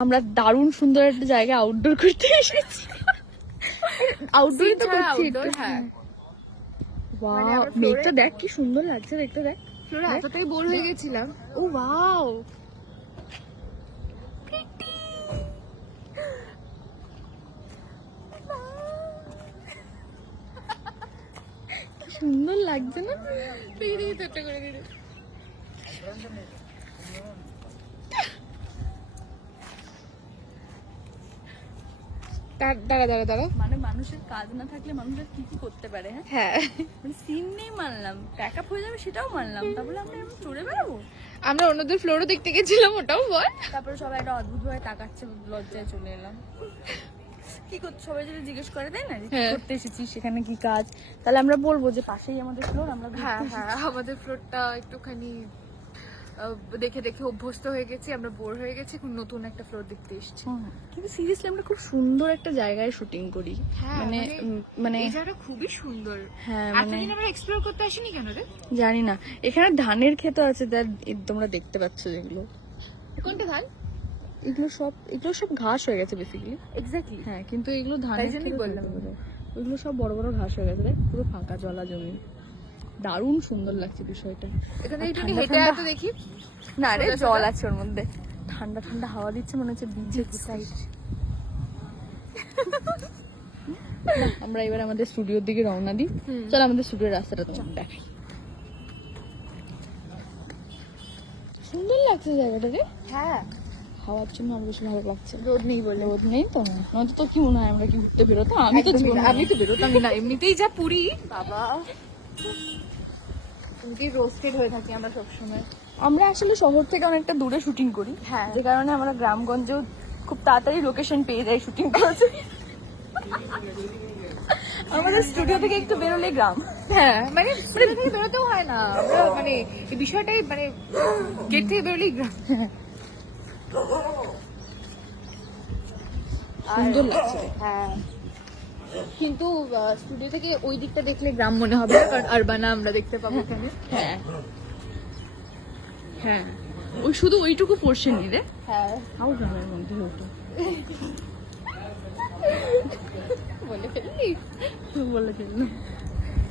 আমরা দারুণ সুন্দর একটা জায়গায় আউটডোর করতে এসেছি। আউটডোর তো করছি একটু। হ্যাঁ ওয়াও, মেঘটা দেখ কি সুন্দর লাগছে, দেখতে দেখ। ফ্লোরে এতটাই বোর হয়ে গেছিলাম। ও ওয়াও, সুন্দর লাগছে না? দাঁড়া মানে মানুষের কাজ না থাকলে মানুষের কি কি করতে পারে। হ্যাঁ মানে সিন নেই মানলাম, প্যাকআপ হয়ে যাবে সেটাও মানলাম, তারপরে আমরা এরকম চড়ে বেড়াবো। আমরা অন্যদের ফ্লোরও দেখতে গেছিলাম, ওটাও বল। তারপরে সবাই একটা অদ্ভুত ভাবে তাকাচ্ছে, লজ্জায় চলে এলাম। কি করতে সবাই যদি জিজ্ঞেস করে, তাই না, যে কি করতে এসেছিস, সেখানে কি কাজ, তাহলে আমরা বলবো যে পাশেই আমাদের ফ্লোর, আমরা হ্যাঁ আমাদের ফ্লোরটা একটুখানি দেখে দেখে অভ্যস্ত হয়ে গেছি, আমরা বোর হয়ে গেছি, এখন নতুন একটা ফ্লোর দেখতে এসেছি। কিন্তু সিরিয়াসলি আমরা খুব সুন্দর একটা জায়গায় শুটিং করি। মানে মানে এই জায়গাটা খুবই সুন্দর। হ্যাঁ মানে এতদিন আমরা এক্সপ্লোর করতে আসিনি কেন রে? জানি না, এখানে ধানের ক্ষেত আছে, তোমরা দেখতে পাচ্ছ যেগুলো। কোনটা ধান? এগুলো সব ঘাস হয়ে গেছে বেসিক্যালি। এক্স্যাক্টলি। হ্যাঁ, কিন্তু এগুলো ধানের তাই জন্যই ক্ষেত বললাম। বলতে পারো। ওইগুলো সব বড় বড় ঘাস হয়ে গেছে, দেখ পুরো ফাঁকা জলা জমি, দারুণ সুন্দর লাগছে বিষয়টা। এখানে আর একটু ঠান্ডা হেঁটে ঠান্ডা- এত দেখি। না রে, সোজা সোজা। জল আছে ওর মধ্যে, ঠান্ডা ঠান্ডা হাওয়া দিচ্ছে, মনে হচ্ছে বিচের সাইড। আমরা এবার আমাদের স্টুডিওর দিকে রওনা দিই। চল আমাদের স্টুডিওর রাস্তাটা তোমাকে দেখাই। সুন্দর লাগছে জায়গাটা রে। হ্যাঁ, হাওয়ার জন্য আরো বেশি ভালো লাগছে। রোদ নেই বলে। রোদ নেই তো, নয়তো তো কি মনে হয় আমরা কি ঘুরতে বেরোতাম? আমি তো জীবনে আমি তো বেরোতাম না, এমনিতেই যা পুরি বাবা, এমনি রোস্টেড হয়ে থাকি আমরা সবসময়। আমরা আসলে শহর থেকে অনেকটা দূরে শুটিং করি, হ্যাঁ। যে কারণে আমরা গ্রামগঞ্জেও খুব তাড়াতাড়ি লোকেশন পেয়ে যাই শুটিং করতে। আমাদের স্টুডিও থেকে একটু বেরোলে গ্রাম। হ্যাঁ মানে স্টুডিও থেকে বেরোতেও হয় না, আমরা মানে এই বিষয়টাই মানে গেট থেকে বেরোলেই গ্রাম। সুন্দর লাগছে। হ্যাঁ, কিন্তু স্টুডিও থেকে ওই দিকটা দেখলে গ্রাম মনে হবে না, কারণ আরবানা আমরা দেখতে পাবো এখানে। হ্যাঁ হ্যাঁ, ওই শুধু ওইটুকু পোর্শনই রে, হ্যাঁ তাও গ্রামের মধ্যে ওটা বলে ফেললি। বলে ফেললাম।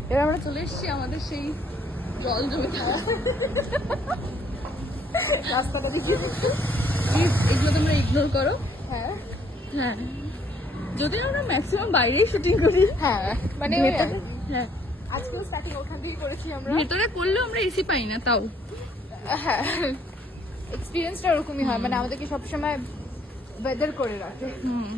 এবার আমরা চলে এসেছি আমাদের সেই জল জমে থাকা রাস্তাটা দেখি। প্লিজ এগুলো তোমরা ইগনোর করো। হ্যাঁ হ্যাঁ, যদি আমরা ম্যাক্সিমাম বাইরেই শুটিং করি। হ্যাঁ মানে ভেতরে- হ্যাঁ, আজকেও স্টার্টিং ওখান থেকেই করেছি আমরা। ভেতরে করলেও আমরা এসি পাই না, তাও হ্যাঁ, এক্সপিরিয়েন্সটা ওরকমই হয়, মানে আমাদেরকে সবসময় ওয়েদার করে রাখে। হুম